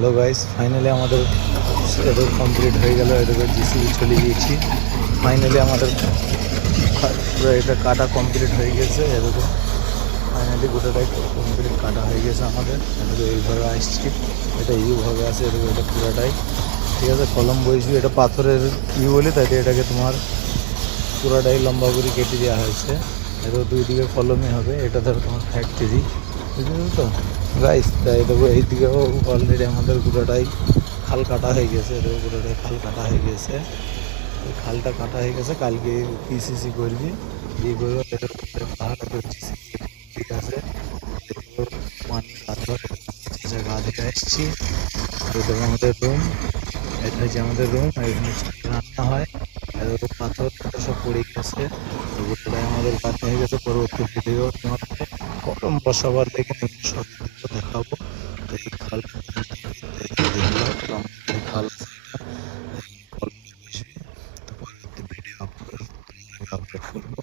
Hello guys, finally আমাদের এটা complete হয়ে গেল। এটাকে জিসিবি চলে গিয়েছি। ফাইনালি আমাদের পুরো এটা কাটা কমপ্লিট হয়ে গেছে। এটাকে ফাইনালি গোটাটাই কমপ্লিট কাটা হয়ে গেছে আমাদের। এটাকে এইভাবে আসছি, এটা ইউভাবে আছে, এটাকে এটা পুরাটাই ঠিক আছে। কলম বইছি, এটা পাথরের বলে, তাই এটাকে তোমার পুরাটাই লম্বা করে কেটে দেওয়া হয়েছে। এটা দুই দিকে কলমই হবে। এটা ধরো তোমার ফ্যাক্টরি, বুঝলি তো গাইস। তাই দেখো এইদিকেও অলরেডি আমাদের পুরোটাই খাল কাটা হয়ে গেছে। এটাও পুরোটাই খাল কাটা হয়ে গেছে। এই খালটা কাটা হয়ে গেছে, কালকে পিসিসি করবি, দিয়ে করবো। এটার উপরে পাহাড় করছিস, ঠিক আছে। এদিকেও পানি পাথর যে গা থেকে আসছি। আর এটা আমাদের রুম, এটা হচ্ছে আমাদের রুম। এখানে রান্না হয়। আর ওটা পাথর সব পড়ে গেছে। তো গোটাটাই আমাদের কাজ হয়ে গেছে। পরবর্তী ভিডিও তোমাদের কলম বসাবার দেখে সব ভিডিও দেখাবো। তো এই খাল দেখলাম তো আমাদের এই খাল আছে, এটা এই কলম বসবে। তো পরবর্তী ভিডিও আপলোড করবো।